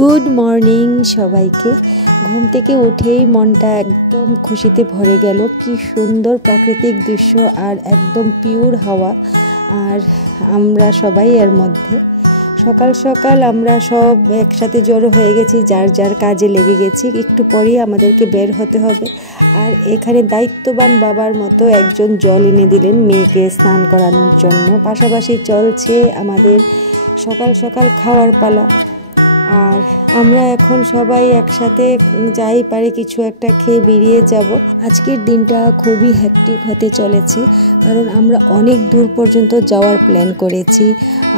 Good morning সবাইকে। ঘুম থেকে উঠেই মনটা একদম খুশিতে ভরে গেল। কি সুন্দর প্রাকৃতিক দৃশ্য আর একদম পিওর হাওয়া, আর আমরা সবাই এর মধ্যে। সকাল সকাল আমরা সব একসাথে জড়ো হয়ে গেছি, যার যার কাজে লেগে গেছি। একটু পরেই আমাদেরকে বের হতে হবে। আর এখানে দায়িত্ববান বাবার মতো একজন জল এনে দিলেন মেয়েকে স্নান করানোর জন্য। পাশাপাশি চলছে আমাদের সকাল সকাল খাওয়ার পালা। আর আমরা এখন সবাই একসাথে যাই পারে কিছু একটা খেয়ে বেরিয়ে যাব। আজকের দিনটা খুবই হ্যাকটিক হতে চলেছে, কারণ আমরা অনেক দূর পর্যন্ত যাওয়ার প্ল্যান করেছি।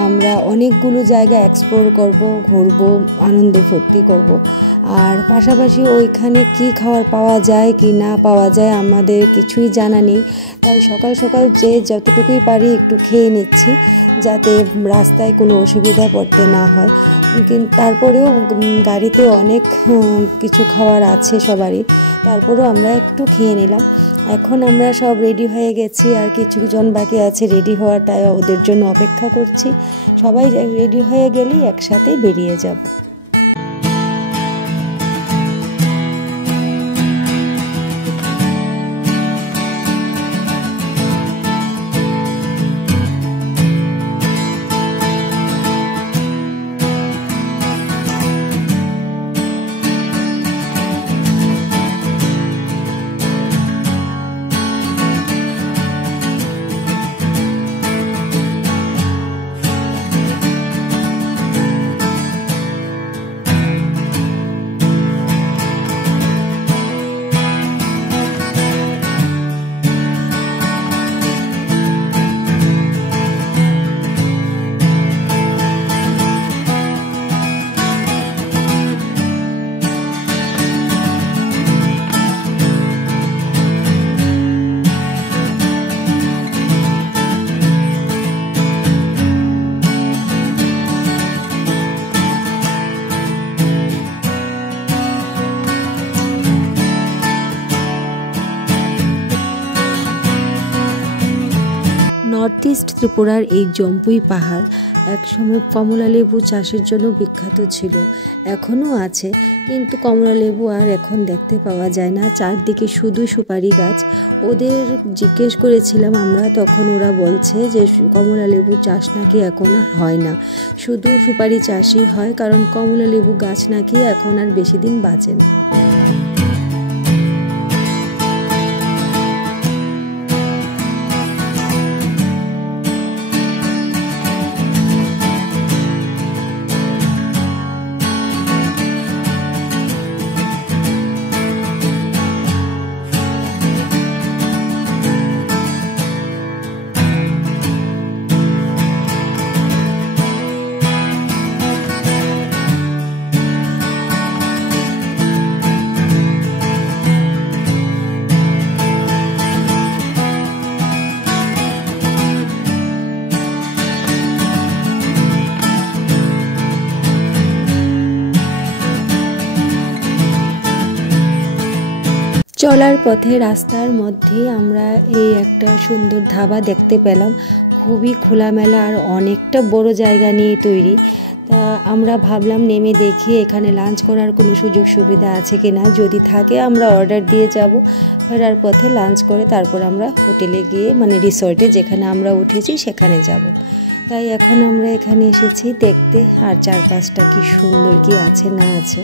আমরা অনেকগুলো জায়গা এক্সপ্লোর করব, ঘুরবো, আনন্দ ফুর্তি করব। আর পাশাপাশি ওইখানে কি খাবার পাওয়া যায় কি না পাওয়া যায় আমাদের কিছুই জানা নেই। তাই সকাল সকাল যে যতটুকুই পারি একটু খেয়ে নিচ্ছি, যাতে রাস্তায় কোনো অসুবিধা পড়তে না হয়। কিন্তু তারপরেও গাড়িতে অনেক কিছু খাবার আছে সবারই, তারপরেও আমরা একটু খেয়ে নিলাম। এখন আমরা সব রেডি হয়ে গেছি, আর কিছুজন বাকি আছে রেডি হওয়াটা, ওদের জন্য অপেক্ষা করছি। সবাই রেডি হয়ে গেলেই একসাথে বেরিয়ে যাব। নর্থ ইস্ট ত্রিপুরার এই জম্পুই পাহাড় একসময় কমলা লেবু চাষের জন্য বিখ্যাত ছিল, এখনও আছে, কিন্তু কমলা লেবু আর এখন দেখতে পাওয়া যায় না। চারদিকে শুধু সুপারি গাছ। ওদের জিজ্ঞেস করেছিলাম আমরা, তখন ওরা বলছে যে কমলা লেবু চাষ নাকি এখন আর হয় না, শুধু সুপারি চাষই হয়, কারণ কমলা লেবু গাছ নাকি এখন আর বেশি দিন বাঁচে না। চলার পথে রাস্তার মধ্যে আমরা এই একটা সুন্দর ধাবা দেখতে পেলাম, খুবই খোলামেলা আর অনেকটা বড় জায়গা নিয়ে তৈরি। তা আমরা ভাবলাম নেমে দেখি এখানে লাঞ্চ করার কোনো সুযোগ সুবিধা আছে কিনা, যদি থাকে আমরা অর্ডার দিয়ে যাব। ফেরার পথে লাঞ্চ করে তারপর আমরা হোটেলে গিয়ে, মানে রিসর্টে যেখানে আমরা উঠেছি সেখানে যাব। তাই এখন আমরা এখানে এসেছি দেখতে, আর চারপাশটা কি সুন্দর কি আছে না আছে।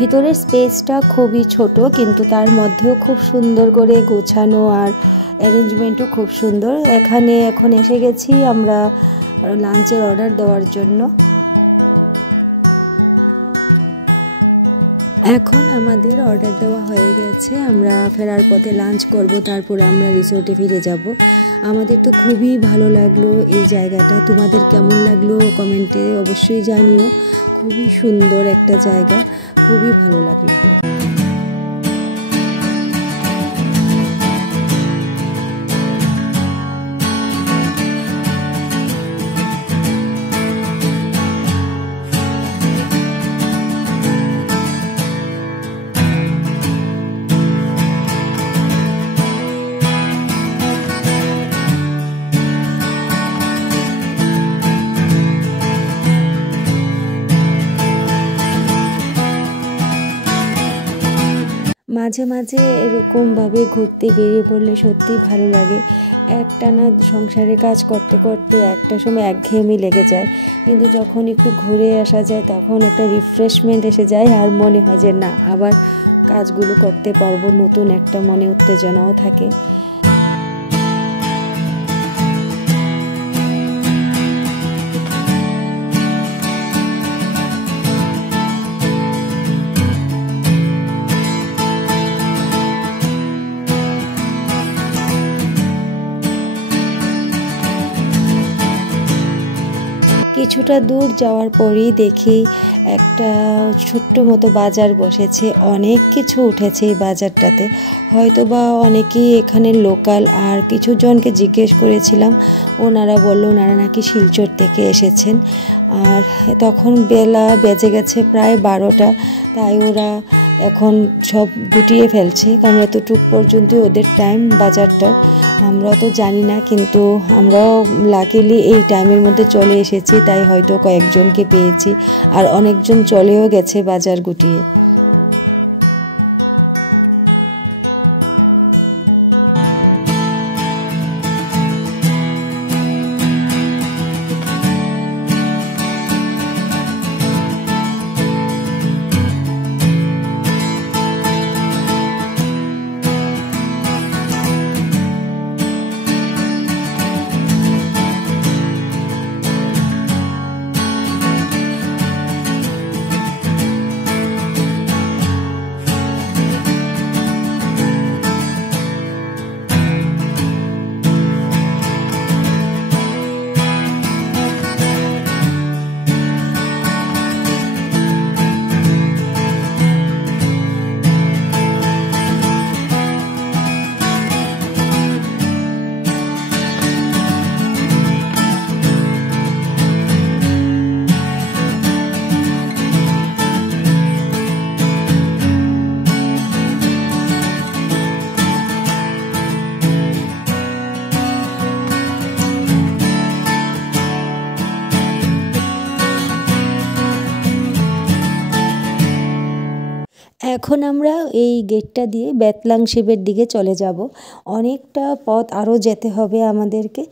ভিতরের স্পেসটা খুবই ছোট, কিন্তু তার মধ্যেও খুব সুন্দর করে গোছানো, আর অ্যারেঞ্জমেন্টও খুব সুন্দর। এখানে এখন এসে গেছি আমরা লাঞ্চের অর্ডার দেওয়ার জন্য। এখন আমাদের অর্ডার দেওয়া হয়ে গেছে, আমরা ফেরার পথে লাঞ্চ করব, তারপরে আমরা রিসোর্টে ফিরে যাব। আমাদের তো খুবই ভালো লাগলো এই জায়গাটা। তোমাদের কেমন লাগলো কমেন্টে অবশ্যই জানিও। খুবই সুন্দর একটা জায়গা, খুবই ভালো লাগলো। মাঝে মাঝে এরকমভাবে ঘুরতে বেরিয়ে পড়লে সত্যিই ভালো লাগে। একটানা সংসারে কাজ করতে করতে একটা সময় একঘেয়েমি লেগে যায়, কিন্তু যখন একটু ঘুরে আসা যায় তখন একটা রিফ্রেশমেন্ট এসে যায়, আর মনে হয় যে না, আবার কাজগুলো করতে পারবো, নতুন একটা মনে উত্তেজনাও থাকে। কিছুটা দূর যাওয়ার পরেই দেখি একটা ছোট্ট মতো বাজার বসেছে, অনেক কিছু উঠেছে এই বাজারটাতে। হয়তো বা অনেকেই এখানে লোকাল, আর কিছু জনকে জিজ্ঞেস করেছিলাম, ওনারা বলল ওনারা নাকি শিলচর থেকে এসেছেন। আর তখন বেলা বেজে গেছে প্রায় 12টা, তাই ওরা এখন সব গুটিয়ে ফেলছে, কারণ এতটুক পর্যন্ত ওদের টাইম বাজারটার। আমরা তো জানি না, কিন্তু আমরাও লাকিলি এই টাইমের মধ্যে চলে এসেছি, তাই হয়তো কয়েকজনকে পেয়েছি, আর অনেকজন চলেও গেছে বাজার গুটিয়ে। এখন আমরা এই গেটটা দিয়ে বেতলাং শিবের দিকে চলে যাব। অনেকটা পথ আরও যেতে হবে আমাদেরকে।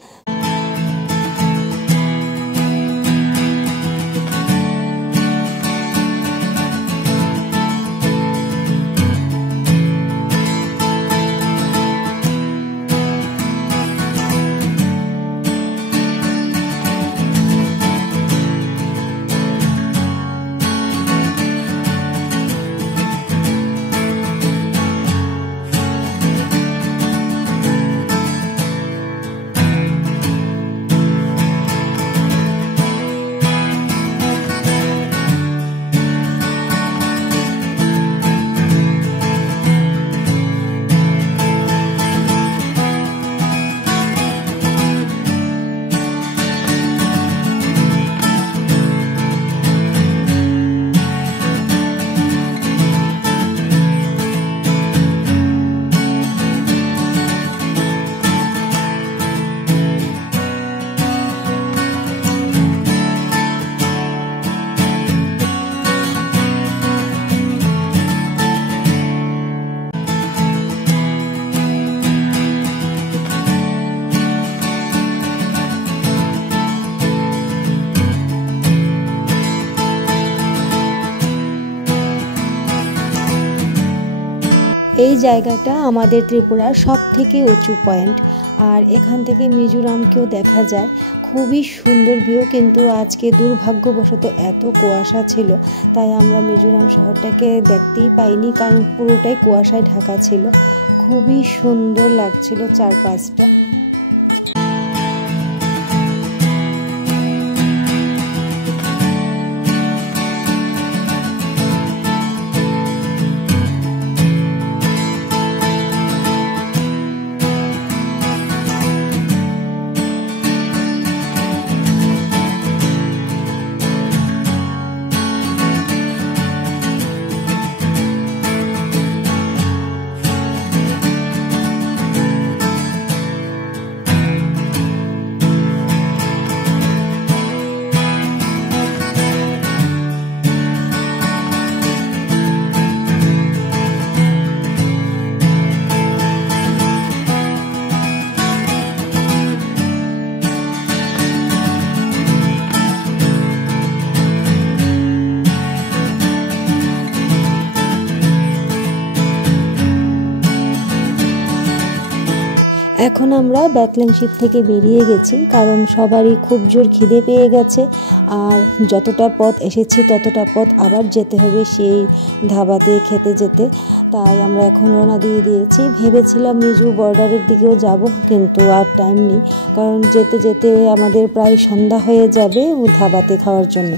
এই জায়গাটা আমাদের ত্রিপুরার সবথেকে উঁচু পয়েন্ট, আর এখান থেকে মিজোরামকেও দেখা যায়। খুবই সুন্দর ভিউ, কিন্তু আজকে দুর্ভাগ্যবশত এত কুয়াশা ছিল, তাই আমরা মিজোরাম শহরটাকে দেখতেই পাইনি, কারণ পুরোটাই কুয়াশায় ঢাকা ছিল। খুবই সুন্দর লাগছিল চারপাশটা। এখন আমরা ব্যাকল্যান্ড শিপ থেকে বেরিয়ে গেছি, কারণ সবারই খুব জোর খিদে পেয়ে গেছে। আর যতটা পথ এসেছি ততটা পথ আবার যেতে হবে সেই ধাবাতে খেতে যেতে। তাই আমরা এখন রওনা দিয়ে দিয়েছি। ভেবেছিলাম মিজু বর্ডারের দিকেও যাব, কিন্তু আর টাইম নেই, কারণ যেতে যেতে আমাদের প্রায় সন্ধ্যা হয়ে যাবে ধাবাতে খাওয়ার জন্য।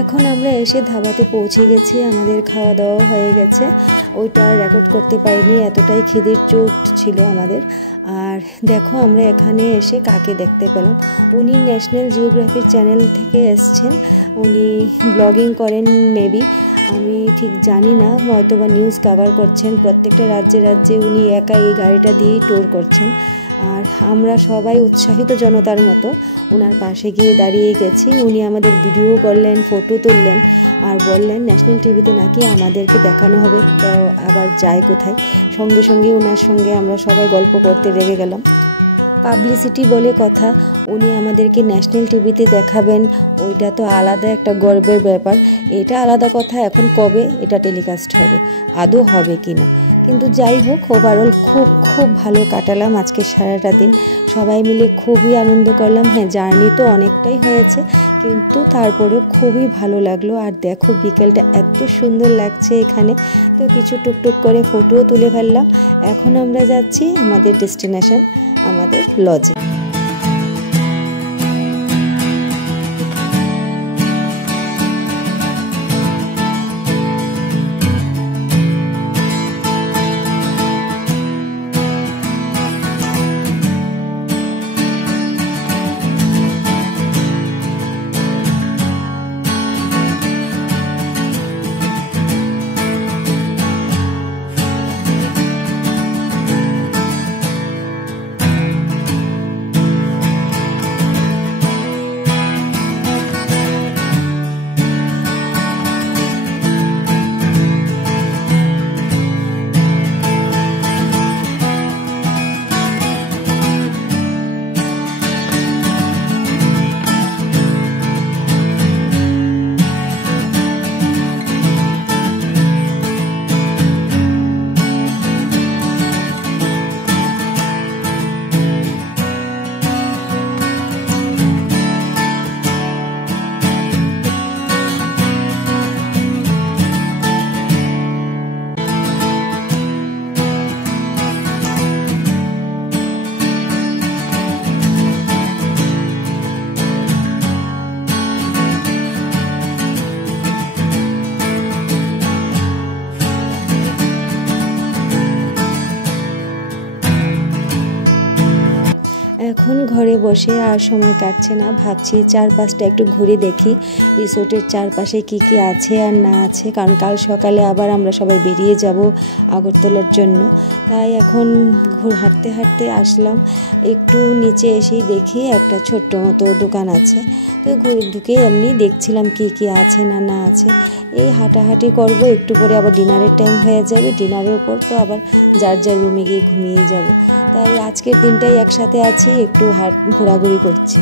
এখন আমরা এসে ধাবাতে পৌঁছে গেছি, আমাদের খাওয়া দাওয়া হয়ে গেছে। ওইটা রেকর্ড করতে পারিনি, এতটাই খিদের চোট ছিল আমাদের। আর দেখো আমরা এখানে এসে কাকে দেখতে পেলাম। উনি ন্যাশনাল জিওগ্রাফির চ্যানেল থেকে এসছেন, উনি ব্লগিং করেন মেবি, আমি ঠিক জানি না, হয়তো বা নিউজ কভার করছেন। প্রত্যেকটা রাজ্যে রাজ্যে উনি একা এই গাড়িটা দিয়েই ট্যুর করছেন। আর আমরা সবাই উৎসাহিত জনতার মতো ওনার পাশে গিয়ে দাঁড়িয়ে গেছি। উনি আমাদের ভিডিও করলেন, ফটো তুললেন, আর বললেন ন্যাশনাল টিভিতে নাকি আমাদেরকে দেখানো হবে, তো আবার যায় কোথায়। সঙ্গে সঙ্গে ওনার সঙ্গে আমরা সবাই গল্প করতে লেগে গেলাম। পাবলিসিটি বলে কথা, উনি আমাদেরকে ন্যাশনাল টিভিতে দেখাবেন, ওইটা তো আলাদা একটা গর্বের ব্যাপার। এটা আলাদা কথা, এখন কবে এটা টেলিকাস্ট হবে, আদৌ হবে কি না। কিন্তু যাই হোক, ওভারঅল খুব ভালো কাটালাম আজকে সারাটা দিন। সবাই মিলে খুবই আনন্দ করলাম। হ্যাঁ, জার্নি তো অনেকটাই হয়েছে, কিন্তু তারপরেও খুবই ভালো লাগলো। আর দেখো বিকেলটা এত সুন্দর লাগছে এখানে, তো কিছু টুকটুক করে ফটোও তুলে ফেললাম। এখন আমরা যাচ্ছি আমাদের ডেস্টিনেশন, আমাদের লজে। এখন ঘরে বসে আর সময় কাটছে না, ভাবছি চারপাশটা একটু ঘুরে দেখি রিসোর্টের চারপাশে কি কি আছে আর না আছে, কারণ কাল সকালে আবার আমরা সবাই বেরিয়ে যাব আগরতলার জন্য। তাই এখন হাঁটতে হাঁটতে আসলাম, একটু নিচে এসেই দেখি একটা ছোট্ট মতো দোকান আছে, তো ঘুরে ঢুকে এমনি দেখছিলাম কি কি আছে না না আছে। এই হাঁটাহাঁটি করব, একটু পরে আবার ডিনারের টাইম হয়ে যাবে, ডিনারের পর তো আবার যার যার রুমে গিয়ে ঘুমিয়ে যাব। তাই আজকের দিনটাই একসাথে আছি, একটু ঘোরাঘুরি করছি।